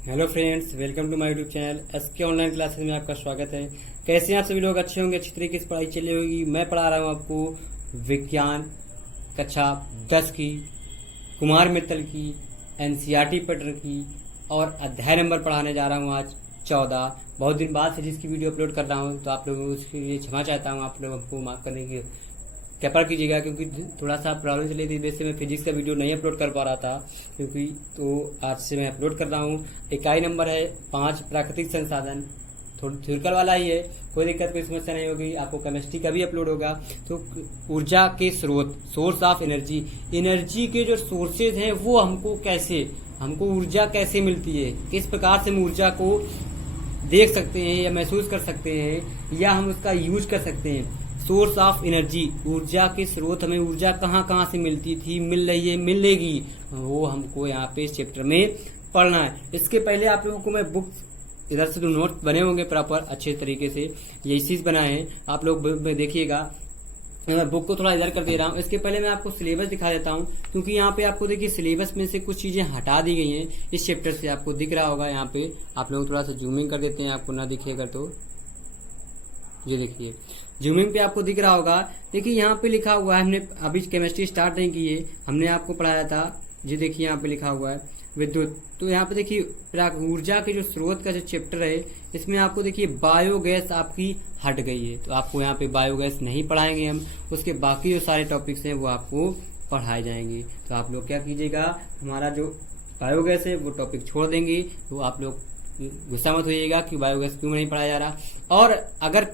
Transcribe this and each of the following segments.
Hello friends, welcome to my YouTube channel SK online classes में आपका स्वागत है। कैसे हैं आप सभी लोग? अच्छे होंगे, अच्छी तरीके से पढ़ाई चली होगी। मैं पढ़ा रहा हूं आपको विज्ञान कक्षा 10 की, कुमार मित्तल की, एनसीईआरटी पैटर्न की और अध्याय नंबर पढ़ाने जा रहा हूं आज 14। बहुत दिन बाद फिजिक्स की वीडियो अपलोड कर रहा हूं, तो आप लोगों को उसके लिए क्षमा चाहता हूं। आप लोग हमको माफ करने की कृपा कीजिएगा, क्योंकि थोड़ा सा प्रॉब्लम चली थी, वैसे मैं फिजिक्स का वीडियो नहीं अपलोड कर पा रहा था क्योंकि तो आज से मैं अपलोड कर रहा हूँ। इकाई नंबर है 5 प्राकृतिक संसाधन, थोड़ा थ्योरिकल वाला ही है, कोई दिक्कत कोई समस्या नहीं होगी। आपको केमिस्ट्री का भी अपलोड होगा। तो ऊर्जा के स्रोत, सोर्स ऑफ एनर्जी, एनर्जी के जो सोर्सेज हैं वो हमको ऊर्जा कैसे मिलती है, किस प्रकार से हम ऊर्जा को देख सकते हैं या महसूस कर सकते हैं या हम उसका यूज कर सकते हैं। सोर्स ऑफ एनर्जी, ऊर्जा के स्रोत, हमें ऊर्जा कहाँ कहाँ से मिलती थी, मिल रही है, मिलेगी, वो हमको यहाँ पे इस चैप्टर में पढ़ना है। इसके पहले आप लोगों को मैं बुक, इधर से जो नोट बने होंगे प्रॉपर अच्छे तरीके से, यही चीज बनाए हैं, आप लोग देखिएगा। मैं बुक को थोड़ा इधर कर दे रहा हूँ। इसके पहले मैं आपको सिलेबस दिखा देता हूँ, क्योंकि यहाँ पे आपको देखिए सिलेबस में से कुछ चीजें हटा दी गई हैं इस चैप्टर से, आपको दिख रहा होगा। यहाँ पे आप लोग थोड़ा सा जूमिंग कर देते हैं, आपको ना दिखेगा तो ये देखिए, जूमिंग पे आपको दिख रहा होगा। देखिए यहाँ पे लिखा हुआ है, हमने अभी केमिस्ट्री स्टार्ट नहीं की है, हमने आपको पढ़ाया था। ये देखिए यहाँ पे लिखा हुआ है विद्युत। तो यहाँ पे देखिए ऊर्जा के जो स्रोत का जो चैप्टर है, इसमें आपको देखिए बायोगैस आपकी हट गई है, तो आपको यहाँ पे बायोगैस नहीं पढ़ाएंगे हम। उसके बाकी जो सारे टॉपिक्स हैं वो आपको पढ़ाए जाएंगे। तो आप लोग क्या कीजिएगा, हमारा जो बायोगैस है वो टॉपिक छोड़ देंगे। तो आप लोग गुस्सा मत होइएगा कि बायोगैस क्यों नहीं पढ़ाया जा रहा। और अगर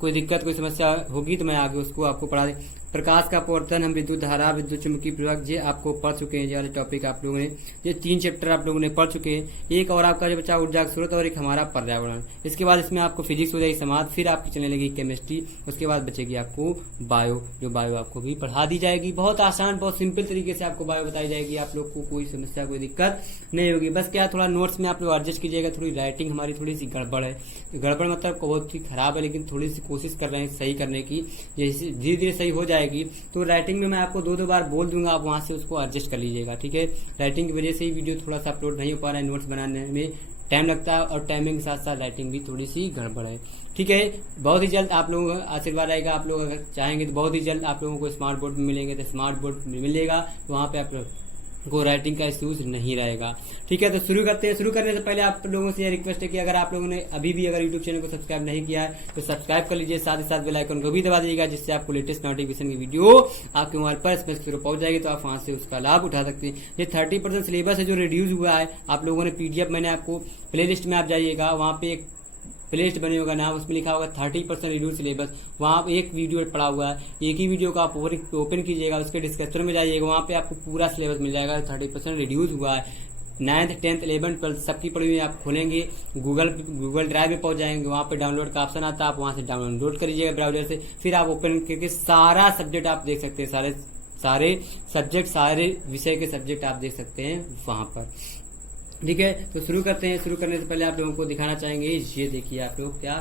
कोई दिक्कत कोई समस्या होगी तो मैं आगे उसको आपको पढ़ा दे। प्रकाश का अपवर्तन, हम विद्युत धारा, विद्युत चुंबकीय प्रवाह, ये आपको पढ़ चुके हैं। ये वाले टॉपिक आप लोगों ने, ये 3 चैप्टर आप लोगों ने पढ़ चुके हैं। एक और आपका जो बचा ऊर्जा का स्रोत और एक हमारा पर्यावरण। इसके बाद इसमें आपको फिजिक्स हो जाएगी समाज, फिर आपकी चलने लगी केमिस्ट्री, उसके बाद बचेगी आपको बायो, जो बायो आपको भी पढ़ा दी जाएगी। बहुत आसान, बहुत सिंपल तरीके से आपको बायो बताई जाएगी। आप लोग को कोई समस्या कोई दिक्कत नहीं होगी। बस क्या थोड़ा नोट्स में आप लोग एडजस्ट कीजिएगा। थोड़ी राइटिंग हमारी थोड़ी सी गड़बड़ है, गड़बड़ मतलब बहुत ही खराब है, लेकिन थोड़ी सी कोशिश कर रहे हैं सही करने की। जैसे धीरे धीरे सही हो जाएगी। तो राइटिंग में मैं आपको 2-2 बार बोल दूंगा, आप वहां से उसको एडजस्ट कर लीजिएगा, ठीक है। राइटिंग की वजह से ही वीडियो थोड़ा सा अपलोड नहीं हो पा रहा है, नोट्स बनाने में टाइम लगता है और टाइमिंग के साथ साथ राइटिंग भी थोड़ी सी गड़बड़ है, ठीक है। बहुत ही जल्द आप लोगों का आशीर्वाद रहेगा। आप लोग अगर चाहेंगे तो बहुत ही जल्द आप लोगों को स्मार्ट बोर्ड में मिलेंगे, तो स्मार्ट बोर्ड मिलेगा, तो वहां पे आप को राइटिंग का इश्यूज नहीं रहेगा, ठीक है। तो शुरू करते हैं। शुरू करने से पहले आप लोगों से यह रिक्वेस्ट है कि अगर आप लोगों ने अभी भी अगर यूट्यूब चैनल को सब्सक्राइब नहीं किया है तो सब्सक्राइब कर लीजिए, साथ ही साथ बेल आइकन को भी दबा दीजिएगा, जिससे आपको लेटेस्ट नोटिफिकेशन की वीडियो आपके मोबाइल पर स्पेस पहुंच जाएगी, तो आप वहां से उसका लाभ उठा सकते हैं। ये 30% सिलेबस है जो रिड्यूस हुआ है। आप लोगों ने पीडीएफ, मैंने आपको प्ले लिस्ट में आप जाइएगा, वहां पे एक प्लेलिस्ट बने होगा नाम, उसमें लिखा होगा 30% रिड्यूस सिलेबस। वहां एक वीडियो पड़ा हुआ है, एक ही वीडियो को आप ओपन कीजिएगा, उसके डिस्क्रिप्शन में जाइएगा, वहां पे आपको पूरा सिलेबस मिल जाएगा। 30% रिड्यूस हुआ है। 9th 10th 11th 12th सबकी पढ़ी हुई आप खोलेंगे, गूगल ड्राइव में पहुंच जाएंगे, वहां पे डाउनलोड का ऑप्शन आता है, आप वहां से डाउनलोड करिएगा ब्राउजर से, फिर आप ओपन करके सारा सब्जेक्ट आप देख सकते हैं, सारे सब्जेक्ट, सारे विषय के सब्जेक्ट आप देख सकते हैं वहां पर, ठीक है। तो शुरू करते हैं। शुरू करने से पहले आप लोगों को दिखाना चाहेंगे, ये देखिए आप लोग क्या,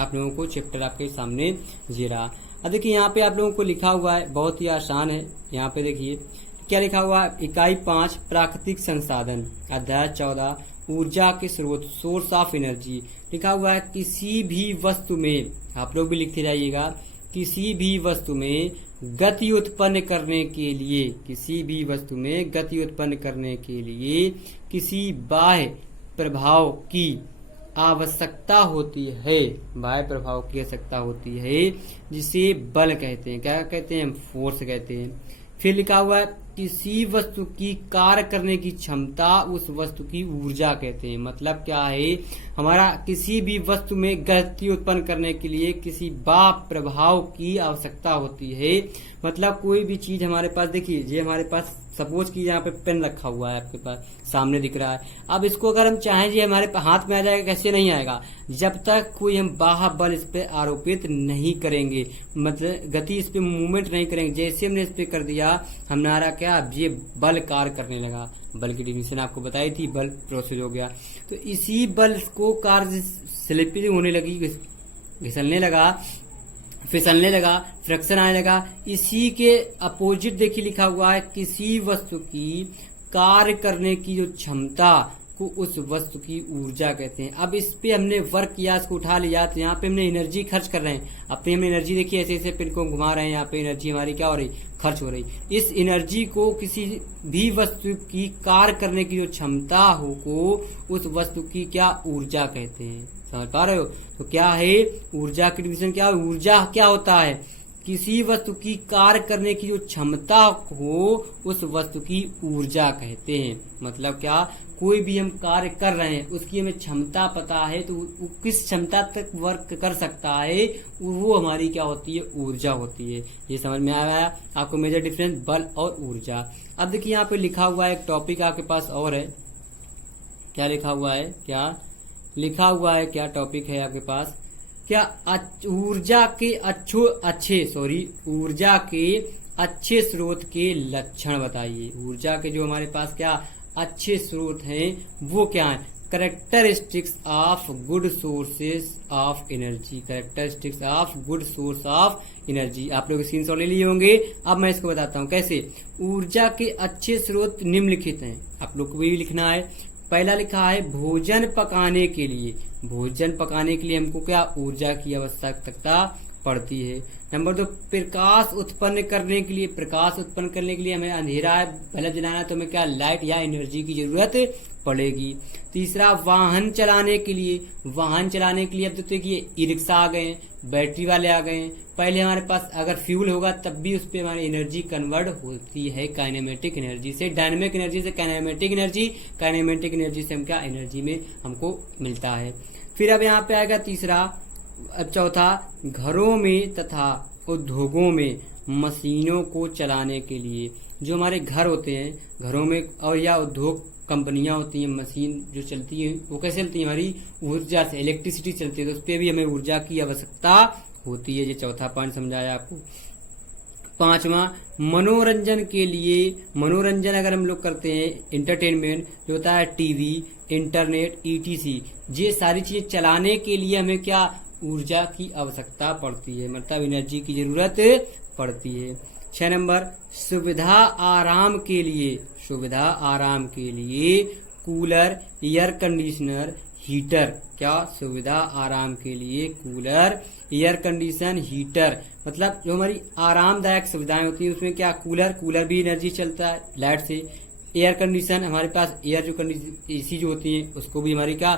आप लोगों को चैप्टर आपके सामने ये रहा। अब देखिए यहाँ पे आप लोगों को लिखा हुआ है, बहुत ही आसान है। यहाँ पे देखिए क्या लिखा हुआ है, इकाई 5 प्राकृतिक संसाधन, अध्याय 14 ऊर्जा के स्रोत, सोर्स ऑफ एनर्जी। लिखा हुआ है किसी भी वस्तु में, आप लोग भी लिखते जाइएगा, किसी भी वस्तु में गति उत्पन्न करने के लिए, किसी भी वस्तु में गति उत्पन्न करने के लिए किसी बाह्य प्रभाव की आवश्यकता होती है, बाह्य प्रभाव की आवश्यकता होती है, जिसे बल कहते हैं। क्या कहते हैं? फोर्स कहते हैं। फिर लिखा हुआ है किसी वस्तु की कार्य करने की क्षमता, उस वस्तु की ऊर्जा कहते हैं। मतलब क्या है, हमारा किसी भी वस्तु में गति उत्पन्न करने के लिए किसी बाह्य प्रभाव की आवश्यकता होती है। मतलब कोई भी चीज हमारे पास, देखिए ये हमारे पास सपोज की यहाँ पे पेन रखा हुआ है, आपके पास सामने दिख रहा है। अब इसको अगर हम चाहें जी हमारे हाथ में आ जाएगा, कैसे नहीं आएगा, जब तक कोई हम बाह्य बल इस पे आरोपित नहीं करेंगे, मतलब गति इस पे मूवमेंट नहीं करेंगे। जैसे हमने इस पे कर दिया, हमारा क्या, ये बल कार्य करने लगा। बल की डिफिनेशन आपको बताई थी, बल प्रोसेस हो गया। तो इसी बल को कार्य स्लिपिंग होने लगी, घिसलने लगा, फिसलने लगा, फ्रिक्शन आने लगा। इसी के अपोजिट देखिए लिखा हुआ है किसी वस्तु की कार्य करने की जो क्षमता को उस वस्तु की ऊर्जा कहते हैं। अब इस पे हमने वर्क किया, इसको उठा लिया, तो यहाँ पे हमने एनर्जी खर्च कर रहे हैं। अब पे हमने एनर्जी देखी, ऐसे ऐसे पिन को घुमा रहे हैं, यहाँ पे एनर्जी हमारी क्या हो रही, खर्च हो रही। इस एनर्जी को किसी भी वस्तु की कार्य करने की जो क्षमता हो को उस वस्तु की क्या ऊर्जा कहते हैं। समझ पा रहे हो? तो क्या है ऊर्जा की डिफिनेशन, क्या ऊर्जा क्या होता है, किसी वस्तु की कार्य करने की जो क्षमता हो उस वस्तु की ऊर्जा कहते हैं। मतलब क्या, कोई भी हम कार्य कर रहे हैं उसकी हमें क्षमता पता है, तो वो किस क्षमता तक वर्क कर सकता है वो हमारी क्या होती है, ऊर्जा होती है। ये समझ में आया आपको मेजर डिफरेंस बल और ऊर्जा। अब देखिए यहाँ पे लिखा हुआ है एक टॉपिक आपके पास और है, क्या लिखा हुआ है, क्या लिखा हुआ है, क्या टॉपिक है आपके पास, क्या ऊर्जा के ऊर्जा के अच्छे स्रोत के लक्षण बताइए। ऊर्जा के जो हमारे पास क्या अच्छे स्रोत हैं वो क्या है, characteristics of good sources of energy. Characteristics of good source of energy आप लोग स्क्रीनशॉट ले लिए होंगे। अब मैं इसको बताता हूँ कैसे। ऊर्जा के अच्छे स्रोत निम्नलिखित हैं, आप लोग को भी लिखना है। पहला लिखा है भोजन पकाने के लिए। भोजन पकाने के लिए हमको क्या ऊर्जा की आवश्यकता पड़ती है। नंबर 2, प्रकाश उत्पन्न करने के लिए। प्रकाश उत्पन्न करने के लिए हमें अंधेरा है, बल्ब जलाना है, तो हमें क्या लाइट या एनर्जी की जरूरत पड़ेगी। तीसरा, वाहन चलाने के लिए। वाहन चलाने के लिए अब तो ये ई रिक्शा आ गए, बैटरी वाले आ गए। पहले हमारे पास अगर फ्यूल होगा तब भी उस पर हमारी एनर्जी कन्वर्ट होती है काइनेमेटिक एनर्जी से, डायनेमिक एनर्जी से काइनेमेटिक एनर्जी, काइनेमेटिक एनर्जी से हम क्या एनर्जी में हमको मिलता है। फिर अब यहाँ पे आएगा तीसरा। अब चौथा, घरों में तथा उद्योगों में मशीनों को चलाने के लिए। जो हमारे घर होते हैं, घरों में और या उद्योग कंपनियां होती हैं, मशीन जो चलती है वो कैसे चलती है, हमारी ऊर्जा से, इलेक्ट्रिसिटी चलती है, तो उस पर भी हमें ऊर्जा की आवश्यकता होती है। ये चौथा पॉइंट समझाया आपको। पांचवा, मनोरंजन के लिए। मनोरंजन अगर हम लोग करते हैं, इंटरटेनमेंट जो होता है, टीवी, इंटरनेट, ईटीसी, ये सारी चीजें चलाने के लिए हमें क्या ऊर्जा की आवश्यकता पड़ती है, मतलब एनर्जी की जरूरत पड़ती है। 6 नंबर, सुविधा आराम के लिए। सुविधा आराम के लिए कूलर, एयर कंडीशनर, हीटर। क्या सुविधा आराम के लिए कूलर, एयर कंडीशन, हीटर, मतलब जो हमारी आरामदायक सुविधाएं होती है उसमें क्या कूलर भी एनर्जी चलता है लाइट से। एयर कंडीशन हमारे पास एयर जो कंडीशन एसी जो होती है उसको भी हमारी क्या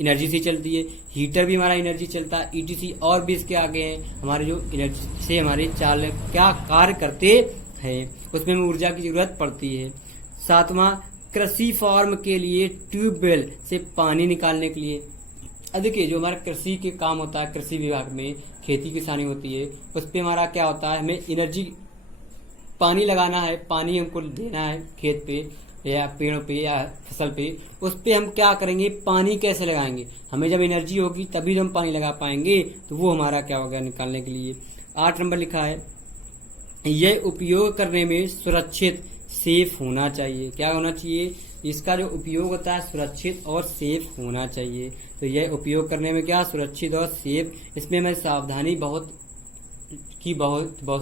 एनर्जी से चलती है। हीटर भी हमारा एनर्जी चलता है। ईटीसी और भी इसके आगे हैं हमारे जो एनर्जी से हमारे चालक क्या कार्य करते हैं, उसमें हमें ऊर्जा की जरूरत पड़ती है। 7वां, कृषि फार्म के लिए ट्यूबवेल से पानी निकालने के लिए। अब देखिए जो हमारा कृषि के काम होता है, कृषि विभाग में खेती किसानी होती है, उस पर हमारा क्या होता है, हमें एनर्जी पानी लगाना है, पानी हमको देना है खेत पे या पेड़ों पे या फसल पे। उस पे हम क्या करेंगे, पानी कैसे लगाएंगे, हमें जब एनर्जी होगी तभी तो हम पानी लगा पाएंगे, तो वो हमारा क्या होगा निकालने के लिए। 8 नंबर लिखा है, यह उपयोग करने में सुरक्षित सेफ होना चाहिए। क्या होना चाहिए, इसका जो उपयोग होता है सुरक्षित और सेफ होना चाहिए। तो यह उपयोग करने में क्या सुरक्षित और सेफ, इसमें हमें सावधानी बहुत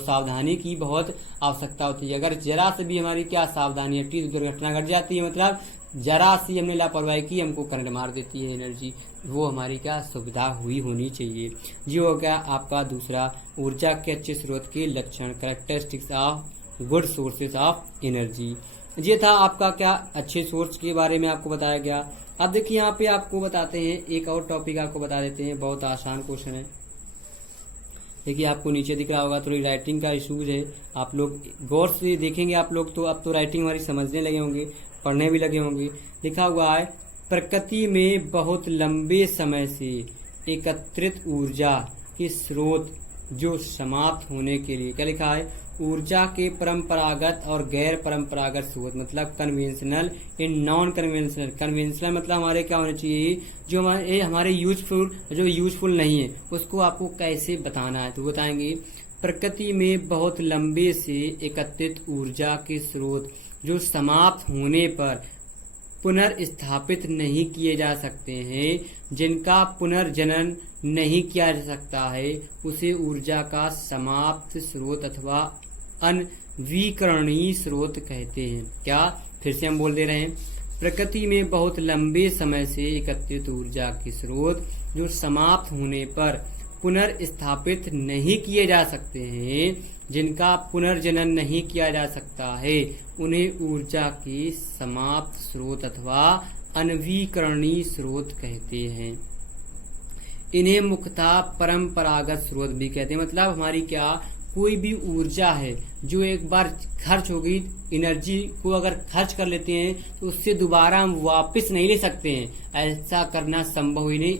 सावधानी की बहुत आवश्यकता होती है। अगर जरा से भी हमारी क्या सावधानी हटी तो दुर्घटना घट जाती है, मतलब जरा सी हमने लापरवाही की हमको करंट मार देती है एनर्जी, वो हमारी क्या सुविधा हुई होनी चाहिए। जो हो गया आपका दूसरा, ऊर्जा के अच्छे स्रोत के लक्षण, characteristics of good sources of energy. ये था आपका क्या अच्छे सोर्स के बारे में आपको बताया गया। अब देखिए यहाँ पे आपको बताते हैं एक और टॉपिक आपको बता देते हैं, बहुत आसान क्वेश्चन है। देखिए आपको नीचे दिख रहा होगा, थोड़ी राइटिंग का इशूज है, आप लोग गौर से देखेंगे आप लोग तो अब तो राइटिंग हमारी समझने लगे होंगे, पढ़ने भी लगे होंगे। लिखा हुआ है, प्रकृति में बहुत लंबे समय से एकत्रित ऊर्जा के स्रोत जो समाप्त होने के लिए, क्या लिखा है, ऊर्जा के परंपरागत और गैर परंपरागत स्रोत, मतलब conventional and non conventional. Conventional मतलब हमारे क्या होने चाहिए, जो हमारे यूजफुल नहीं है उसको आपको कैसे बताना है, तो बताएंगे प्रकृति में बहुत लंबे से एकत्रित ऊर्जा के स्रोत जो समाप्त होने पर पुनर्स्थापित नहीं किए जा सकते हैं, जिनका पुनर्जनन नहीं किया जा सकता है, उसे ऊर्जा का समाप्त स्रोत अथवा अनवीकरणीय स्रोत कहते हैं। क्या, फिर से हम बोल दे रहे हैं, प्रकृति में बहुत लंबे समय से एकत्रित ऊर्जा के स्रोत जो समाप्त होने पर पुनर्स्थापित नहीं किए जा सकते हैं, जिनका पुनर्जनन नहीं किया जा सकता है, उन्हें ऊर्जा के समाप्त स्रोत अथवा अनवीकरणीय स्रोत कहते हैं। इन्हें मुख्यतः परंपरागत स्रोत भी कहते हैं। मतलब हमारी क्या, कोई भी ऊर्जा है जो एक बार खर्च हो गई, एनर्जी को अगर खर्च कर लेते हैं तो उससे दोबारा हम वापस नहीं ले सकते हैं। ऐसा करना संभव ही नहीं,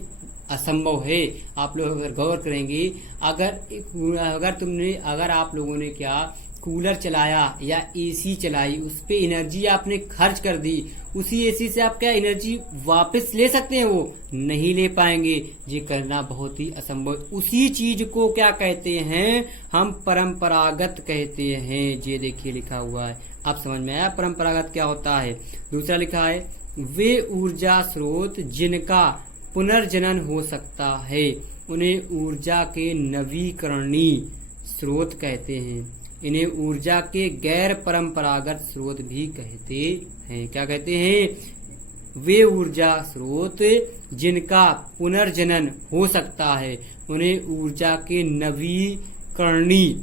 असंभव है। आप लोग अगर गौर करेंगे, अगर आप लोगों ने क्या कूलर चलाया या एसी चलाई, उस पे एनर्जी आपने खर्च कर दी, उसी एसी से आप क्या एनर्जी वापस ले सकते हैं? वो नहीं ले पाएंगे। ये करना बहुत ही असंभव। उसी चीज को क्या कहते हैं? हम परंपरागत कहते हैं। ये देखिए लिखा हुआ है, आप समझ में आया परंपरागत क्या होता है। दूसरा लिखा है, वे ऊर्जा स्रोत जिनका पुनर्जनन हो सकता है, उन्हें ऊर्जा के नवीकरणीय स्रोत कहते हैं। इन्हें ऊर्जा के गैर परंपरागत स्रोत भी कहते हैं। क्या कहते हैं? वे ऊर्जा स्रोत जिनका पुनर्जनन हो सकता है, उन्हें ऊर्जा के नवीकरणीय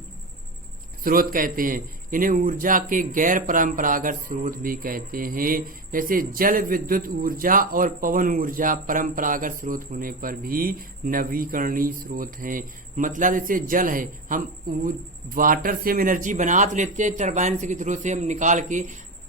स्रोत कहते हैं। इन्हें ऊर्जा के गैर परंपरागत स्रोत भी कहते हैं। जैसे जल विद्युत ऊर्जा और पवन ऊर्जा परंपरागत स्रोत होने पर भी नवीकरणीय स्रोत हैं। मतलब जैसे जल है, हम वाटर से हम एनर्जी बना तो लेते हैं, टरबाइन के थ्रू से हम निकाल के,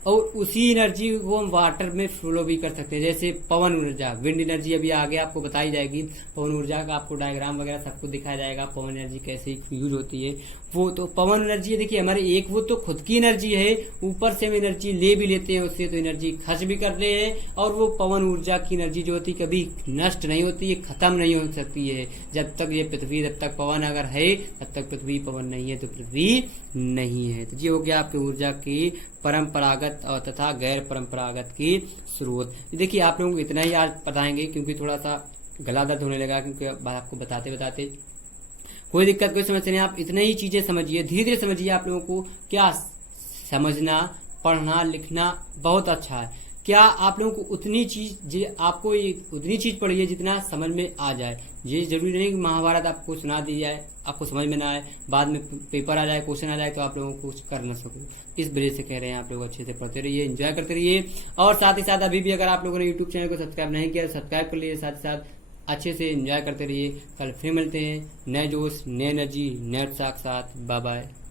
और उसी एनर्जी को हम वाटर में फ्लो भी कर सकते हैं। जैसे पवन ऊर्जा, विंड एनर्जी अभी आगे आपको बताई जाएगी। पवन ऊर्जा का आपको डायग्राम वगैरह सबको दिखाया जाएगा, पवन एनर्जी कैसे यूज होती है। वो तो पवन एनर्जी देखिए हमारे एक वो तो खुद की एनर्जी है, ऊपर से हम एनर्जी ले भी लेते हैं उससे, तो एनर्जी खर्च भी करते हैं। और वो पवन ऊर्जा की एनर्जी जो होती है कभी नष्ट नहीं होती है, खत्म नहीं हो सकती है। जब तक ये पृथ्वी, जब तक पवन अगर है तब तक पृथ्वी, पवन नहीं है तो पृथ्वी नहीं है। तो ये हो गया आपकी ऊर्जा की परंपरागत और तथा गैर परंपरागत की स्रोत। देखिए आप लोगों को इतना ही आज बताएंगे, क्योंकि थोड़ा सा गला दर्द होने लगा, क्योंकि आपको बताते बताते कोई दिक्कत, कोई समस्या नहीं। आप इतने ही चीजें समझिए, धीरे धीरे समझिए। आप लोगों को क्या समझना, पढ़ना, लिखना बहुत अच्छा है। क्या आप लोगों को उतनी चीज, आपको उतनी चीज पढ़िए जितना समझ में आ जाए। ये जरूरी नहीं कि महाभारत आपको सुना दी जाए, आपको समझ में ना आए, बाद में पेपर आ जाए, क्वेश्चन आ जाए तो आप लोगों को कुछ कर न सको। इस वजह से कह रहे हैं आप लोग अच्छे से पढ़ते रहिए, एंजॉय करते रहिए। और साथ ही साथ अभी भी अगर आप लोगों ने यूट्यूब चैनल को सब्सक्राइब नहीं किया तो सब्सक्राइब कर लीजिए। साथ ही साथ अच्छे से एंजॉय करते रहिए। कल फिर मिलते हैं नए जोश, नए एनर्जी, नए उत्साह के साथ। Bye bye.